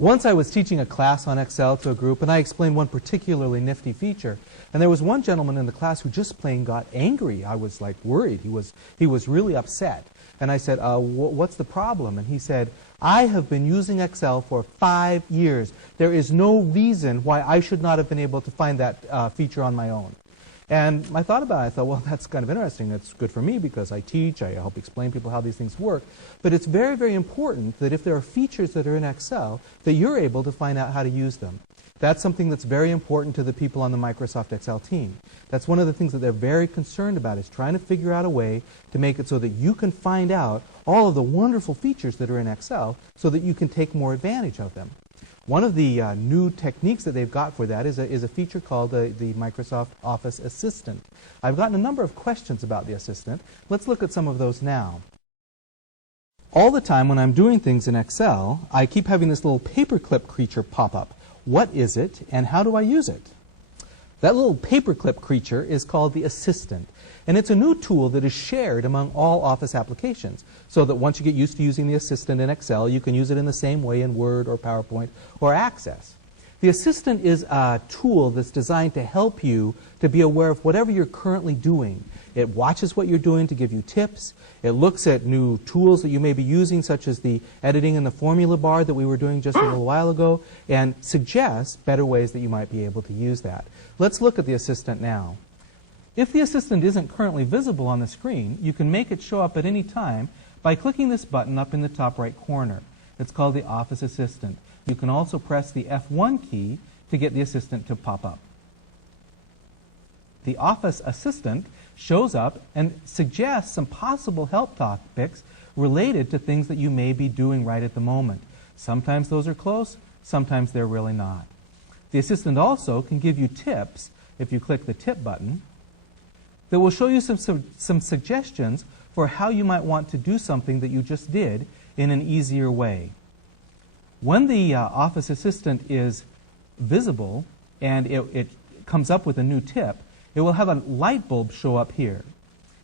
Once I was teaching a class on Excel to a group, and I explained one particularly nifty feature. And there was one gentleman in the class who just plain got angry. I was like worried. He was really upset. And I said, what's the problem? And he said, I have been using Excel for 5 years. There is no reason why I should not have been able to find that feature on my own. And I thought about it. I thought, well, that's kind of interesting. It's good for me because I teach. I help explain people how these things work. But it's very, very important that if there are features that are in Excel, that you're able to find out how to use them. That's something that's very important to the people on the Microsoft Excel team. That's one of the things that they're very concerned about, is trying to figure out a way to make it so that you can find out all of the wonderful features that are in Excel so that you can take more advantage of them. One of the new techniques that they've got for that is a feature called the Microsoft Office Assistant. I've gotten a number of questions about the Assistant. Let's look at some of those now. All the time when I'm doing things in Excel, I keep having this little paperclip creature pop up. What is it, and how do I use it? That little paperclip creature is called the Assistant. And it's a new tool that is shared among all Office applications, so that once you get used to using the Assistant in Excel, you can use it in the same way in Word or PowerPoint or Access. The Assistant is a tool that's designed to help you to be aware of whatever you're currently doing. It watches what you're doing to give you tips. It looks at new tools that you may be using, such as the editing in the formula bar that we were doing just a little while ago, and suggests better ways that you might be able to use that. Let's look at the Assistant now. If the Assistant isn't currently visible on the screen, you can make it show up at any time by clicking this button up in the top right corner. It's called the Office Assistant. You can also press the F1 key to get the Assistant to pop up. The Office Assistant shows up and suggests some possible help topics related to things that you may be doing right at the moment. Sometimes those are close, sometimes they're really not. The Assistant also can give you tips, if you click the tip button, that will show you some suggestions for how you might want to do something that you just did in an easier way. When the Office Assistant is visible and it comes up with a new tip, it will have a light bulb show up here.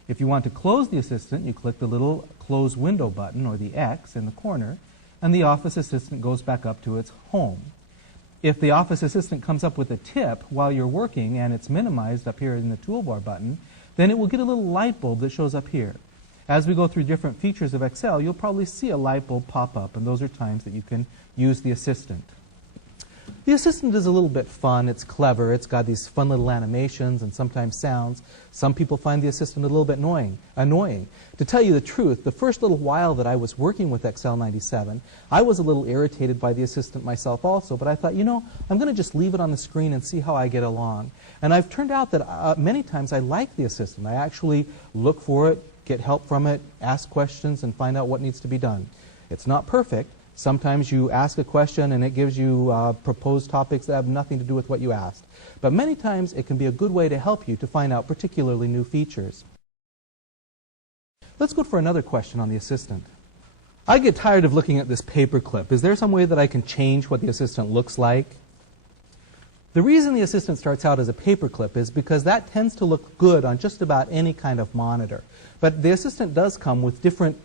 If you want to close the Assistant, you click the little Close Window button, or the X in the corner, and the Office Assistant goes back up to its home. If the Office Assistant comes up with a tip while you're working and it's minimized up here in the toolbar button, then it will get a little light bulb that shows up here. As we go through different features of Excel, you'll probably see a light bulb pop up, and those are times that you can use the Assistant. The Assistant is a little bit fun. It's clever. It's got these fun little animations and sometimes sounds. Some people find the Assistant a little bit annoying. To tell you the truth, the first little while that I was working with Excel 97, I was a little irritated by the Assistant myself also, but I thought, you know, I'm going to just leave it on the screen and see how I get along. And I've turned out that many times I like the Assistant. I actually look for it, get help from it, ask questions, and find out what needs to be done. It's not perfect. Sometimes you ask a question and it gives you proposed topics that have nothing to do with what you asked. But many times it can be a good way to help you to find out particularly new features. Let's go for another question on the Assistant. I get tired of looking at this paperclip. Is there some way that I can change what the Assistant looks like? The reason the Assistant starts out as a paperclip is because that tends to look good on just about any kind of monitor. But the Assistant does come with different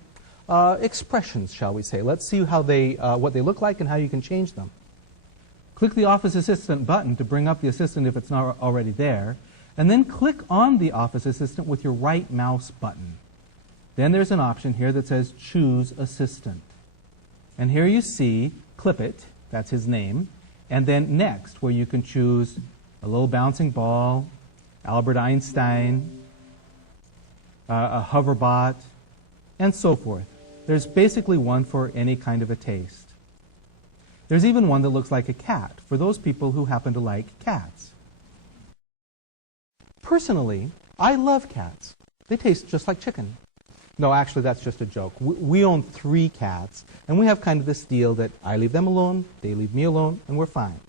expressions, shall we say. Let's see how what they look like and how you can change them. Click the Office Assistant button to bring up the Assistant if it's not already there, and then click on the Office Assistant with your right mouse button. Then there's an option here that says Choose Assistant. And here you see Clip It, that's his name, and then Next, where you can choose a little bouncing ball, Albert Einstein, a hoverbot, and so forth. There's basically one for any kind of a taste. There's even one that looks like a cat, for those people who happen to like cats. Personally, I love cats. They taste just like chicken. No, actually, that's just a joke. We own 3 cats, and we have kind of this deal that I leave them alone, they leave me alone, and we're fine.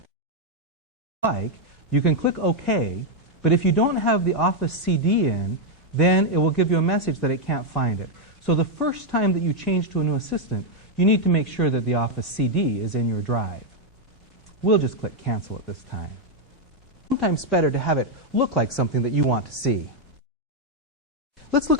You can click OK, but if you don't have the Office CD in, then it will give you a message that it can't find it. So the first time that you change to a new Assistant, you need to make sure that the Office CD is in your drive. We'll just click Cancel at this time. Sometimes it's better to have it look like something that you want to see. Let's look at